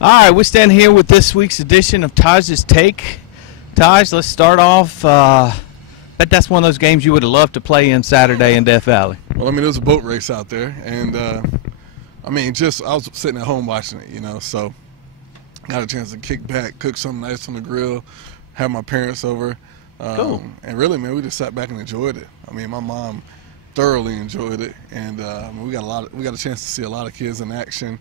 All right, we stand here with this week's edition of Tajh's Take. Taj, let's start off. Bet that's one of those games you would have loved to play in Saturday in Death Valley. Well, I mean, it was a boat race out there, and I was sitting at home watching it, so got a chance to kick back, cook something nice on the grill, have my parents over. Cool. And really, man, we just sat back and enjoyed it. I mean, my mom thoroughly enjoyed it, and we got a chance to see a lot of kids in action.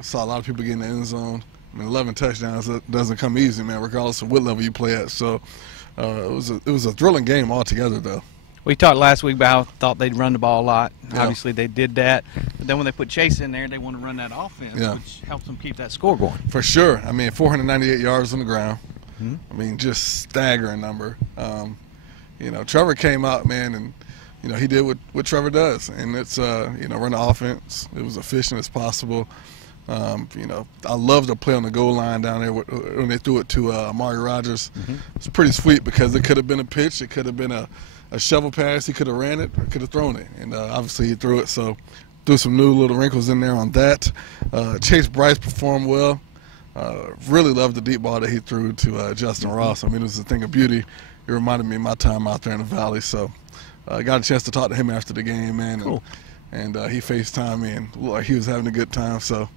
Saw a lot of people get in the end zone. I mean, 11 touchdowns doesn't come easy, man, regardless of what level you play at. So it was a thrilling game altogether, though. We talked last week about how thought they'd run the ball a lot. Yeah. Obviously, they did that. But then when they put Chase in there, they want to run that offense, which helps them keep that score going. For sure. I mean, 498 yards on the ground. Mm-hmm. I mean, just staggering number. Trevor came out, man, and he did what Trevor does, and it's run the offense. It was efficient as possible. I love the play on the goal line down there when they threw it to Amari Rodgers. Mm-hmm. It's pretty sweet because it could have been a pitch, it could have been a shovel pass, he could have ran it, or could have thrown it, and obviously he threw it. So threw some new little wrinkles in there on that. Chase Bryce performed well. Really loved the deep ball that he threw to Justin Ross. I mean, it was a thing of beauty. It reminded me of my time out there in the Valley. So I got a chance to talk to him after the game, man. Cool. And he FaceTimed me and looked like he was having a good time. So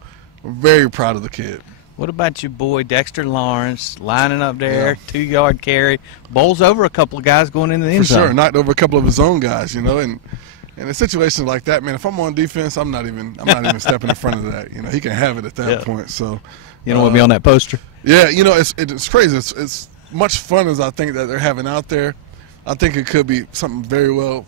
I'm very proud of the kid. What about your boy Dexter Lawrence lining up there, 2-yard carry, bowls over a couple of guys going into the end zone? For sure, knocked over a couple of his own guys, and in a situation like that, man, if I'm on defense, I'm not even stepping in front of that. He can have it at that point. So you don't want to be on that poster. Yeah, it's crazy. It's much fun as I think that they're having out there. I think it could be something very well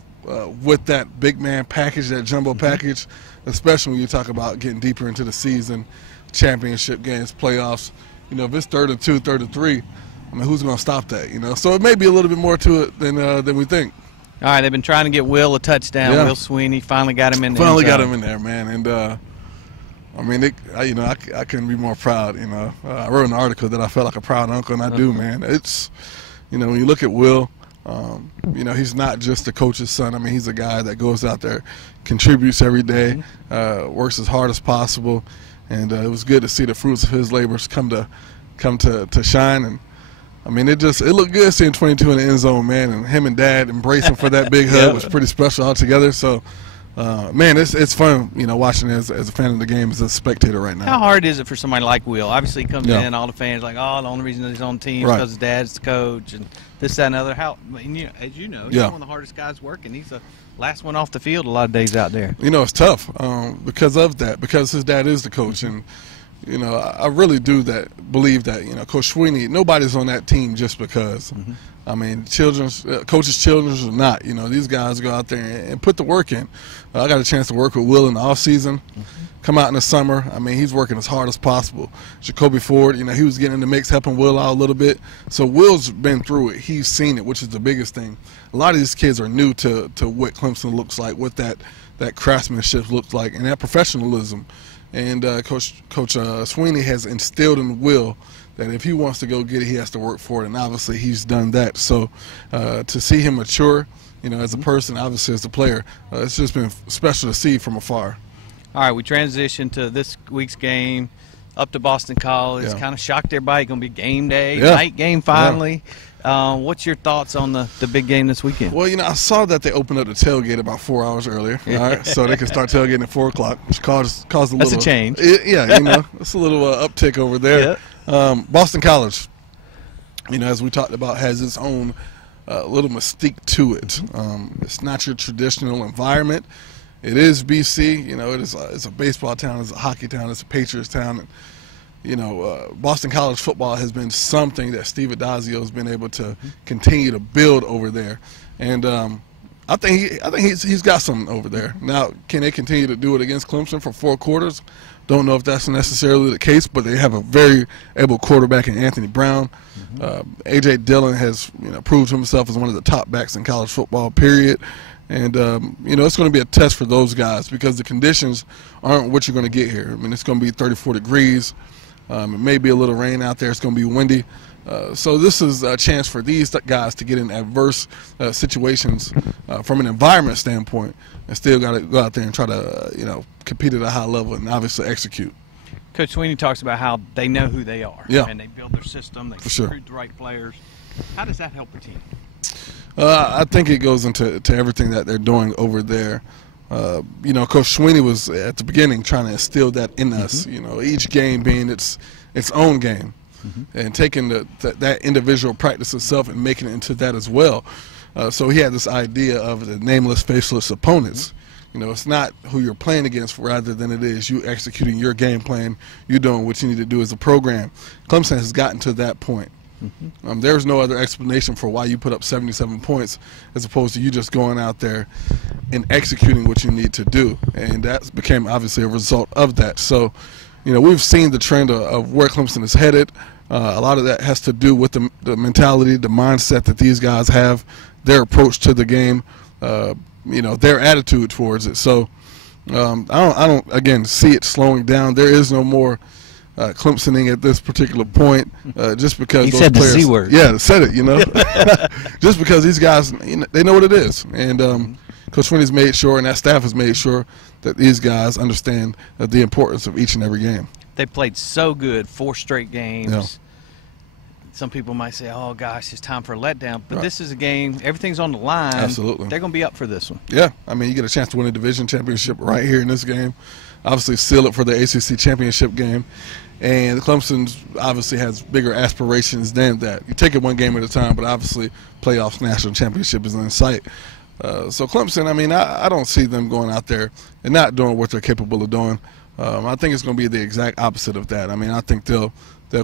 with that big man package, that jumbo package, especially when you talk about getting deeper into the season, championship games, playoffs. If it's 3rd and 2, 3rd and 3, I mean, who's going to stop that? So it may be a little bit more to it than we think. All right, they've been trying to get Will a touchdown. Yeah. Will Sweeney finally got him in there. Finally got him in there, man. And I mean, I couldn't be more proud. I wrote an article that I felt like a proud uncle, and I do, man. It's, when you look at Will, he's not just the coach's son. I mean, he's a guy that goes out there, contributes every day, works as hard as possible, and it was good to see the fruits of his labors come to shine. And I mean, it looked good seeing 22 in the end zone, man, and him and Dad embracing for that big hug was pretty special altogether. So, man, it's fun, watching as a fan of the game, as a spectator right now. How hard is it for somebody like Will? Obviously, he comes in, all the fans like, oh, the only reason he's on the team is because his dad's the coach and this, that, and other. As you know, he's one of the hardest guys working. He's the last one off the field a lot of days out there. It's tough because of that, because his dad is the coach. And, I really do believe that, Coach Sweeney, nobody's on that team just because. I mean, coaches' children or not, these guys go out there and put the work in. I got a chance to work with Will in the offseason, come out in the summer. I mean, he's working as hard as possible. Jacoby Ford, he was getting in the mix, helping Will out a little bit. So Will's been through it. He's seen it, which is the biggest thing. A lot of these kids are new to what Clemson looks like, what that craftsmanship looks like, and that professionalism. And Coach Sweeney has instilled in Will that if he wants to go get it, he has to work for it, and obviously he's done that. So to see him mature, as a person, obviously as a player, it's just been special to see from afar. All right, we transition to this week's game, up to Boston College. Kind of shocked everybody. Going to be game day, night game finally. What's your thoughts on the big game this weekend? Well, I saw that they opened up the tailgate about 4 hours earlier, all right, so they can start tailgating at 4 o'clock, which caused a little. That's a change. It's a little uptick over there. Boston College, as we talked about, has its own little mystique to it. It's not your traditional environment. It is BC. It's a baseball town, it's a hockey town, it's a Patriots town. And, Boston College football has been something that Steve Adazio has been able to continue to build over there. And I think he's got something over there. Now, can they continue to do it against Clemson for 4 quarters? Don't know if that's necessarily the case, but they have a very able quarterback in Anthony Brown. A.J. Dillon has proved himself as one of the top backs in college football, period. And, it's going to be a test for those guys because the conditions aren't what you're going to get here. I mean, it's going to be 34 degrees. It may be a little rain out there. It's going to be windy. So this is a chance for these guys to get in adverse situations from an environment standpoint and still got to go out there and try to, compete at a high level and obviously execute. Coach Sweeney talks about how they know who they are. Yeah. And they build their system. They recruit the right players. How does that help a team? I think it goes into everything that they're doing over there. You know, Coach Sweeney was at the beginning trying to instill that in us. You know, each game being its own game, and taking that individual practice itself and making it into that as well. So he had this idea of the nameless, faceless opponents. You know, it's not who you're playing against rather than it is you executing your game plan, you doing what you need to do as a program. Clemson has gotten to that point. There's no other explanation for why you put up 77 points as opposed to you just going out there and executing what you need to do. And that became obviously a result of that. So, you know, we've seen the trend of where Clemson is headed. A lot of that has to do with the mentality, the mindset that these guys have, their approach to the game, you know, their attitude towards it. So I don't again see it slowing down. There is no more Clemsoning at this particular point, just because he those said players, the C word. Yeah, said it. You know, just because these guys, you know, they know what it is, and Coach Sweeney's made sure, and that staff has made sure that these guys understand the importance of each and every game. They played so good, 4 straight games. Yeah. Some people might say, "Oh gosh, it's time for a letdown," but this is a game. Everything's on the line. Absolutely, they're going to be up for this one. Yeah, I mean, you get a chance to win a division championship right here in this game. Obviously, seal it for the ACC championship game. And Clemson obviously has bigger aspirations than that. You take it one game at a time, but obviously playoffs, national championship is in sight. So Clemson, I mean, I don't see them going out there and not doing what they're capable of doing. I think it's going to be the exact opposite of that. I mean, I think they'll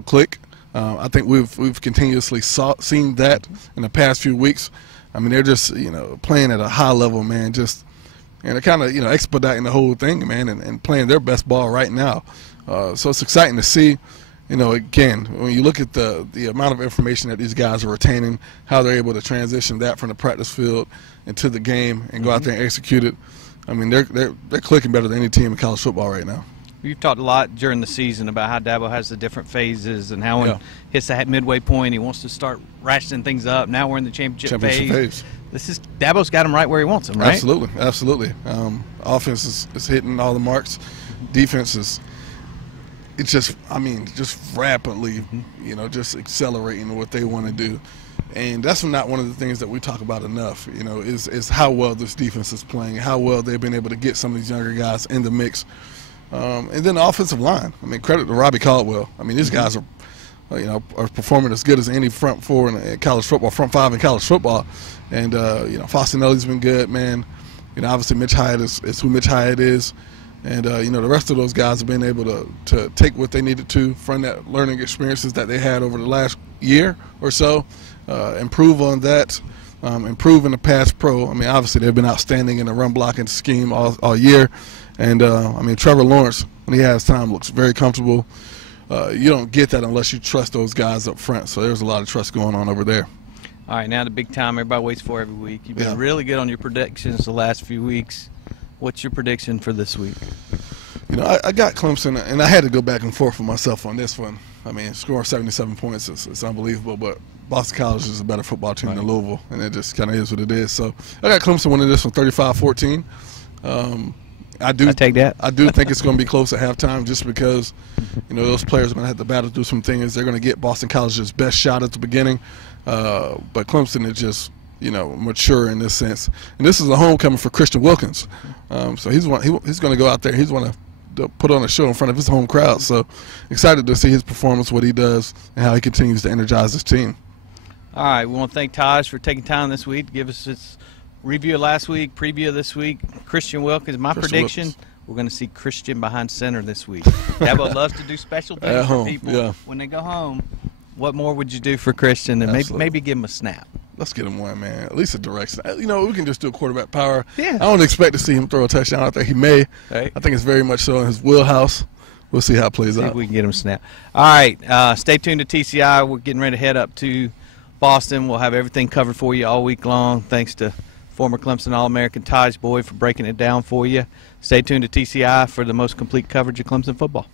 click. I think we've continuously seen that in the past few weeks. I mean, they're just, you know, playing at a high level, man. Just, and they're kind of, you know, expediting the whole thing, man, and playing their best ball right now. So it's exciting to see. You know, again, when you look at the amount of information that these guys are retaining, how they're able to transition that from the practice field into the game and go out there and execute it. I mean, they're clicking better than any team in college football right now. You've talked a lot during the season about how Dabo has the different phases and how when he hits that midway point, he wants to start ratcheting things up. Now we're in the championship phase. Dabo's got him right where he wants him, right? Absolutely, absolutely. Offense is hitting all the marks. Defense is. It's just, I mean, just rapidly, you know, just accelerating what they want to do. And that's not one of the things that we talk about enough, you know, is how well this defense is playing, how well they've been able to get some of these younger guys in the mix. And then the offensive line. I mean, credit to Robbie Caldwell. I mean, these guys are, you know, are performing as good as any front four in college football, front five in college football. And, you know, Fasinelli's been good, man. You know, obviously Mitch Hyatt is who Mitch Hyatt is. And, you know, the rest of those guys have been able to take what they needed to from that learning experiences that they had over the last year or so, improve on that, improve in the pass pro. I mean, obviously they've been outstanding in the run blocking scheme all year. And, I mean, Trevor Lawrence, when he has time, looks very comfortable. You don't get that unless you trust those guys up front. So there's a lot of trust going on over there. All right, now the big time everybody waits for every week. You've been really good on your predictions the last few weeks. What's your prediction for this week? You know, I got Clemson, and I had to go back and forth with myself on this one. I mean, scoring 77 points is unbelievable, but Boston College is a better football team than Louisville, and it just kind of is what it is. So I got Clemson winning this one 35-14. I take that. I do think it's going to be close at halftime just because, you know, those players are going to have to battle through some things. They're going to get Boston College's best shot at the beginning, but Clemson is just, you know, mature in this sense. And this is a homecoming for Christian Wilkins. So he's going to go out there. He's going to put on a show in front of his home crowd. So excited to see his performance, what he does, and how he continues to energize his team. All right. We want to thank Tajh for taking time this week to give us his review of last week, preview of this week. Christian Wilkins, prediction, we're going to see Christian behind center this week. Dabo loves to do special things at for home, people when they go home. What more would you do for Christian? And maybe give him a snap. Let's get him one, man. At least a direct snap. You know, we can just do a quarterback power. Yeah. I don't expect to see him throw a touchdown out there. He may. Right. I think it's very much so in his wheelhouse. We'll see how it plays out. See if we can get him a snap. All right. Stay tuned to TCI. We're getting ready to head up to Boston. We'll have everything covered for you all week long. Thanks to former Clemson All-American Tajh Boyd for breaking it down for you. Stay tuned to TCI for the most complete coverage of Clemson football.